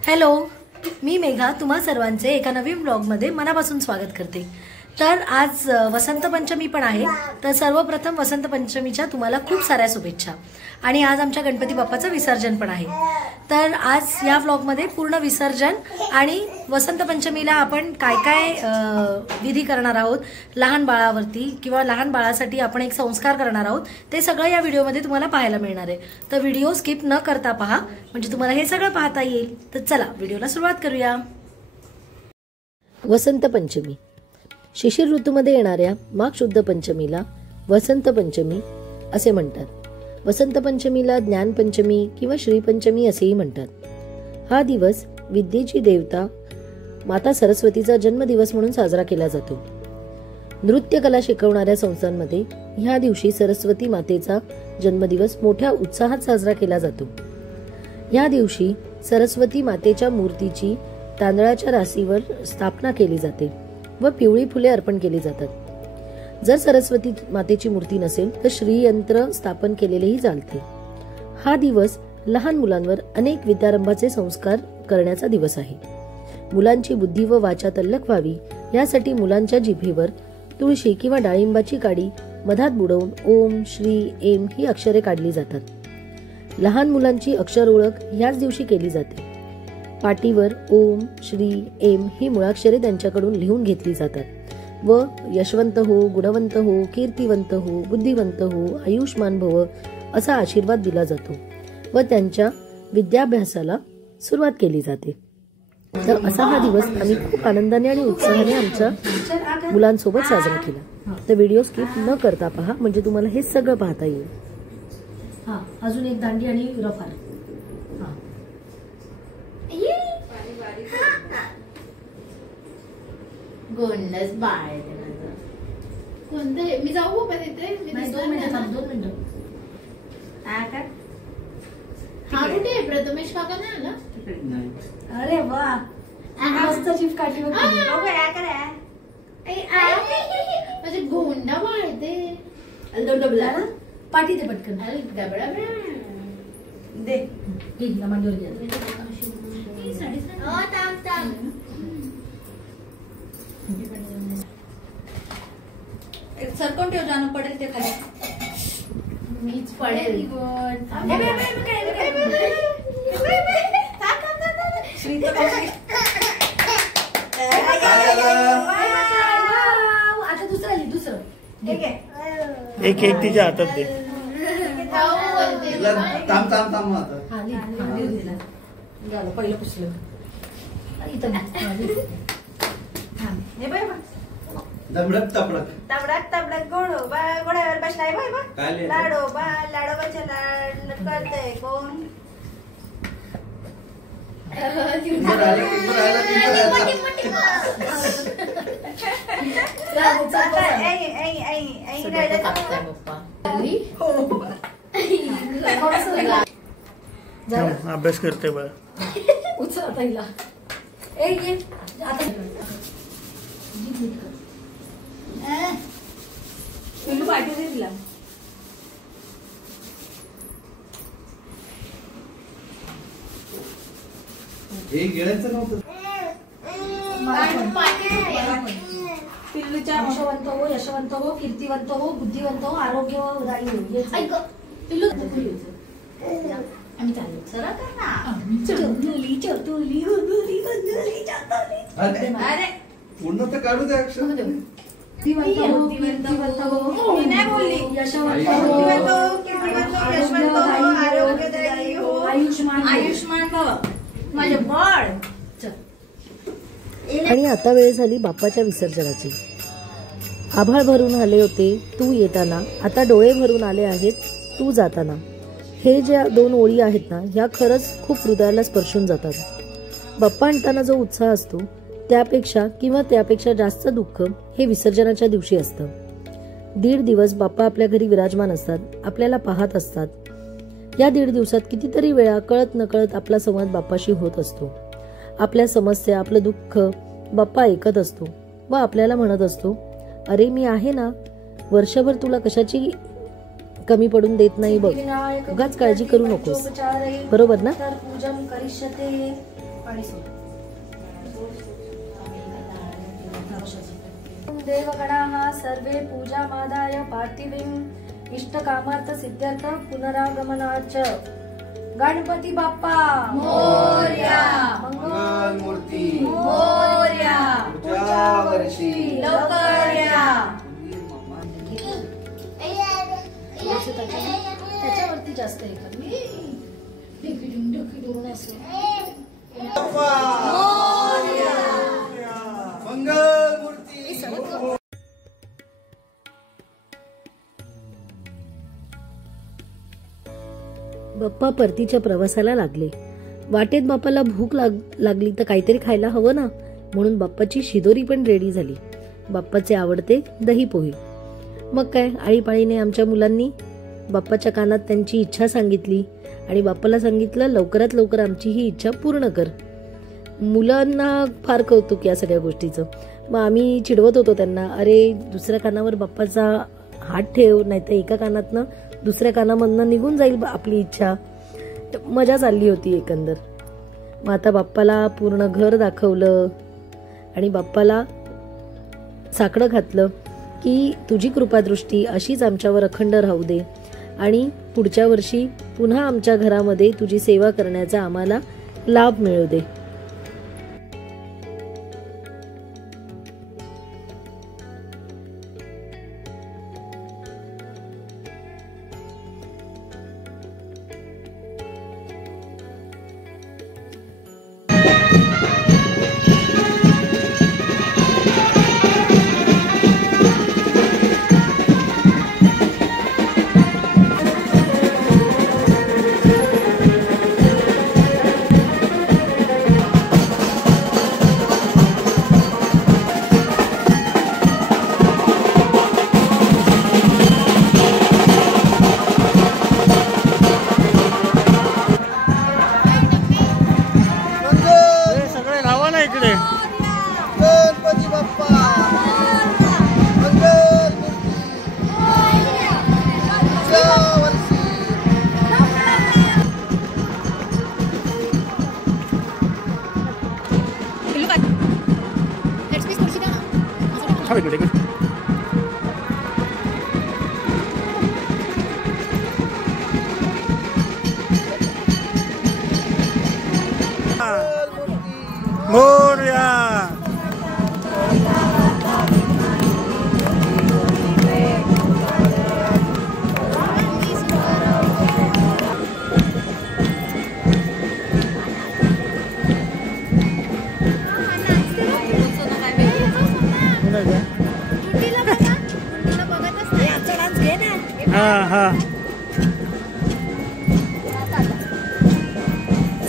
Hello, मी मेघा तुम्हा सर्वांचे एका नवीन ब्लॉगमध्ये मनापासून स्वागत करते। तर आज वसंत पंचमी पण आहे, तर सर्वप्रथम वसंत पंचमीच्या तुम्हाला खूप साऱ्या शुभेच्छा। आणि आज आमच्या गणपती बाप्पाचं विसर्जन पण आहे। तर आज या ब्लॉगमध्ये पूर्ण विसर्जन आणि वसंत पंचमीला आपण काय काय विधी करणार आहोत, लहान बाळावरती किंवा लहान बाळासाठी आपण एक संस्कार करणार आहोत, ते सगळं या व्हिडिओमध्ये तुम्हाला पाहायला मिळणार आहे। तर व्हिडिओ स्किप न करता पहा, म्हणजे तुम्हाला हे सगळं पाहता येईल। तर चला व्हिडिओला सुरुवात करूया। वसंत पंचमी शिशिर ऋतूमध्ये येणाऱ्या माघ शुद्ध पंचमीला वसंत पंचमी असे म्हणतात। वसंत पंचमीला ज्ञान पंचमी किंवा श्री पंचमी असेही म्हणतात। हा दिवस विद्येची देवता माता सरस्वतीचा जन्मदिवस म्हणून साजरा केला जातो। नृत्य कला शिकवणाऱ्या संस्थांमध्ये ह्या दिवशी सरस्वती मातेचा जन्मदिवस मोठ्या उत्साहात साजरा केला जातो। या दिवशी सरस्वती मातेच्या मूर्तीची तांदळाच्या राशीवर स्थापना केली जाते व पिवळी फुले अर्पण केली जातात। जर सरस्वती मातेची मूर्ती नसेल तर श्रीयंत्र स्थापन केलेलेही चालते। हा दिवस लहान मुलांवर अनेक विद्यारंभाचे संस्कार करण्याचा दिवस आहे। मुलांची बुद्धी व वाचा तल्लख व्हावी यासाठी मुलांच्या जिभेवर तुळशी किंवा डाळिंबाची काडी मधात बुडवून ओम श्री एम ही अक्षरे काढली जातात। लहान मुलांची अक्षर ओळख याच दिवशी केली जाते। पाटीवर ओम श्री एम ही मुळाक्षरे त्यांच्याकडून लिहून घेतली जातात व यशवंत हो, गुणवंत हो, कीर्तिवंत हो, बुद्धिवंत हो, आयुष्मान भव असा आशीर्वाद दिला जातो व त्यांच्या विद्याभ्यासाला सुरुवात केली जाते। तर असा हा दिवस आम्ही खूप आनंदाने आणि उत्साहाने आमच्या मुलांसोबत साजरा केला। तर व्हिडिओ स्किप न करता पहा, म्हणजे तुम्हाला हे सगळं पाहता येईल। हा, अजून एक दांडी आणि रफार। गोंडस बाळ कोणतं आहे? मी जाऊ बाबा तिथे? मी 2 मिनिटं थांब, 2 मिनिटं। हा कुठे आहे? प्रथमेश काका नाही आला? अरे वा, मस्त चिप काढली बघ। म्हणजे गोंडा बाळ आहे ते। डबला ना, पाठी दे पटकन। अरे डबडा दे, ठीक आहे, मांडीवर घे। सरकून ठेव, जाणं पडेल ते खाली। मीच पडेल। आता दुसरं ठीक आहे, एक एक तिच्या हातात दे। पहिलं पुसलं दबडक तबडक तबडक तबडक घोड्यावर बसलाय बाय बा। लाडोबाच्या लाड करतय कोण? अभ्यास करते बा। उचल पहिला। पाठी दे तिला। हे गेल्याचं नव्हतं। पिल्लूच्या यशवंत हो, यशवंत हो, कीर्तिवंत हो, बुद्धिवंत हो, आरोग्यदायी हो। पिल्लू आम्ही चाललो सरा चौधुली चौधुली गुंदुली गुंदुली चौधुली। अरे पूर्ण तर काढू दे अक्षर। बुद्धिवंत हो, कीर्तिवंत हो, मी नाही बोलली। यशवंत हो, कीर्तिवंत हो, यशवंत हो, आरोग्यदायी हो, आयुष्मान हो, माझे बाळ। आणि आता वेळ झाली बाप्पाच्या विसर्जनाची। आभाळ भरून आले होते तू येताना, आता डोळे भरून आले आहेत तू जाताना। हे ज्या 2 ओळी आहेत ना, ह्या खरंच खूप हृदयाला स्पर्शून जातात। बाप्पा आणताना जो उत्साह असतो त्यापेक्षा जास्त दुःख हे विसर्जनाच्या दिवशी असतं। 1.5 दिवस बाप्पा आपल्या घरी विराजमान असतात, आपल्याला पाहत असतात। या 1.5 दिवसात कितीतरी वेळा कळत नकळत आपला संवाद बाप्पाशी होत असतो। आपल्या समस्या, आपलं दुःख बाप्पा ऐकत असतो व आपल्याला म्हणत असतो, अरे मी आहे ना, वर्षभर तुला कशाची कमी पडून देत नाही बघ, उगाच काळजी करू नकोस, बरोबर ना? पूजन करिष्यते पाणी सोड. देवगणाः सर्वे पूजामादाय पार्थिवीं इष्टकामार्थ सिद्ध्यर्थ पुनरागमनाच. गणपती बाप्पा मोरया. मंगलमूर्ती मोरया. पुढच्या वर्षी लवकर या. त्याच्यावरती जास्त आहे का मी मंगलमूर्ती. बाप्पा परतीच्या प्रवासाला लागले. वाटेत बाप्पाला भूक लागली तर काहीतरी खायला हवं ना, म्हणून बाप्पाची शिदोरी पण रेडी झाली. बाप्पाचे आवडते दही पोहे. मग काय, आळीपाळीने आमच्या मुलांनी बाप्पाच्या कानात त्यांची इच्छा सांगितली आणि बाप्पाला सांगितलं लवकरात लवकर आमची ही इच्छा पूर्ण कर. मुलांना फार कौतुक या सगळ्या गोष्टीचं. मग आम्ही चिडवत होतो त्यांना, अरे दुसऱ्या कानावर बाप्पाचा हात ठेव, नाहीतर एका कानातनं दुसऱ्या कानामधनं निघून जाईल आपली इच्छा. मजा चालली होती एकंदर. मग आता बाप्पाला पूर्ण घर दाखवलं आणि बाप्पाला साकडं घातलं की तुझी कृपादृष्टी अशीच आमच्यावर अखंड राहू दे आणि पुढच्या वर्षी पुन्हा आमच्या घरामध्ये तुझी सेवा करण्याचा आम्हाला लाभ मिळू दे. गणपती बाप्पा मंगलमूर्ती पुढच्या वर्षी. मोरया.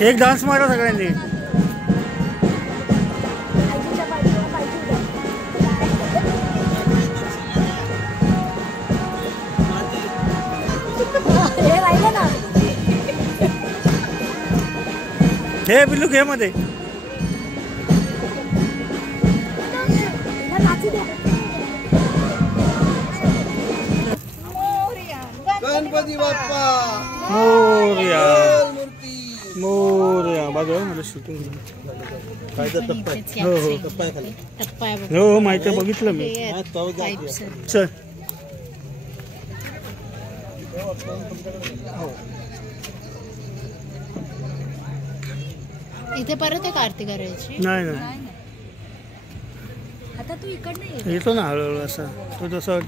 एक डान्स मारा सगळ्यांनी. हे बिल्लू घे मध्ये. गणपती बाप्पा मोरया. मूर्ती. मोरया. बाजू मला शूटिंग काय तर टप्पा आहे. हो हो टप्पा आहे खाली. हो हो माहिती आहे, बघितलं मी. चल इथे परत एक आरती करायची. नाही नाही आता तू इकडनं येतो ना हळूहळू असा. तो तसं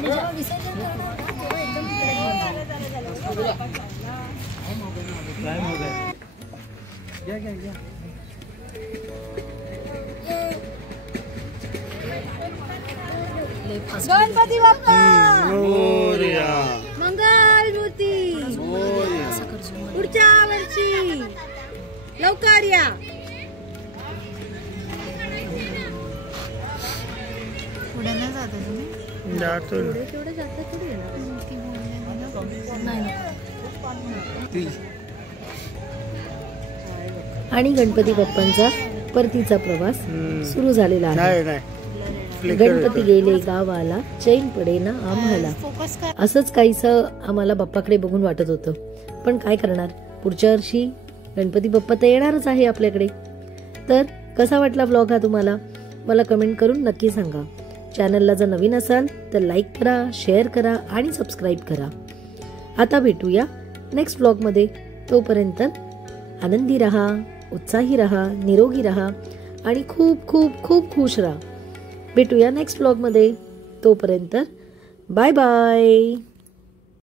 जेव्हा विसर्जन करणार ना, तेव्हा एकदम तिकडे काय मग आहे. घ्या घ्या घ्या. गणपती बाप्पा मोरया. मंगलमूर्ती पुढच्या वर्षी लवकर या. पुढे नाही जाता तुम्ही. जातो ना. तेवढं जास्त थोडी येणार. नाही. आणि गणपती बाप्पांचा परतीचा प्रवास सुरू झालेला आहे. नाही नाही. गणपती गेले गावाला, चैन पडेना आम्हाला. फोकस कर. असंच काहीसं आम्हाला बाप्पाकडे बघून वाटत होतं. पण काय करणार, पुढच्या वर्षी गणपती बाप्पा तर येणारच आहे आपल्याकडे. तर कसा वाटला व्लॉग हा तुम्हाला मला कमेंट करून नक्की सांगा. चॅनलला जर नवीन असाल तर लाईक करा, शेअर करा आणि सबस्क्राईब करा. आता भेटूया नेक्स्ट व्लॉगमध्ये. तोपर्यंत आनंदी राहा, उत्साही राहा, निरोगी राहा आणि खूप खूप खूप खुश राहा. भेटूया नेक्स्ट व्लॉगमध्ये. तोपर्यंत बाय बाय.